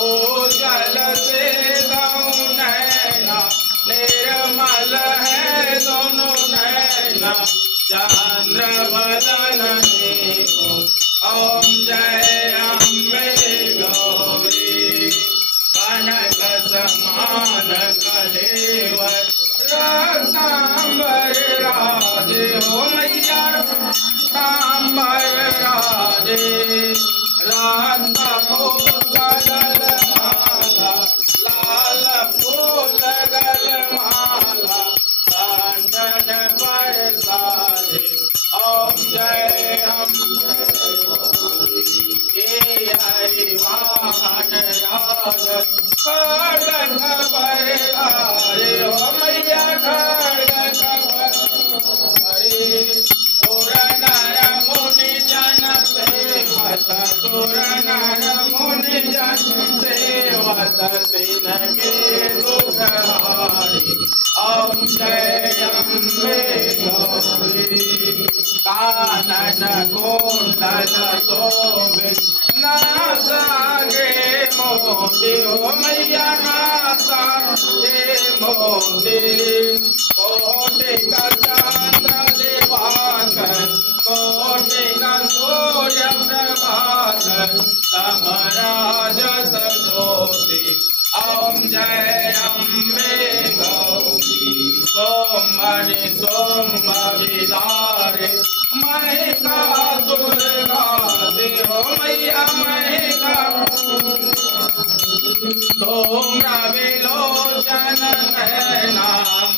ओ जल से दऊ नैना निर्मल है दोनों नैना चंद्र बदन देखो ओम जय अम्बे गौरी कनक समान कलेवर रत्नांबर राजे हो मैया रत्नांबर राजे रात को गल माला लाल फूल गल माला कंठन पर सारे ओम जय हरि वाहन राज खड़ग पर धारे हो मैया खड़ग पर हरे सुर नर मुनि जन सेवत सुर नर मुनि जन सेवत तिनके दुख हारी ओम जय अम्बे गौरी कानन कुंडल शोभे नासागे मोती हो मैया नासागे मोती कोटि का चंद्र दिवाकर कोटि का सूर्य प्रभाकर समराज सजोति ओम जय अम्बे गौरी सोमनि सोमवि धारे महिका दुर्गा देहो मैया महिका तोम्र विलोचन नैना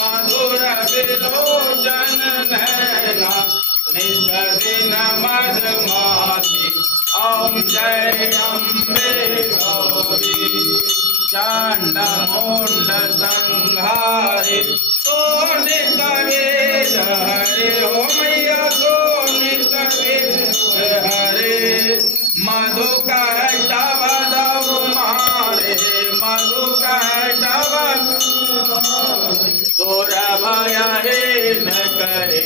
मधुर विलोचन नैना निस्दिन मधुमासी ओम जय अम्बे गौरी चंड मुंड संहारे सोनित वेद हरे हो मैया सोनित वेद हरे मधु कटव दव मारे मधु कटव तोर भय न करे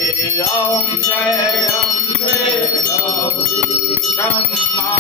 ओम जय अम्बे गौरी ब्रह्मा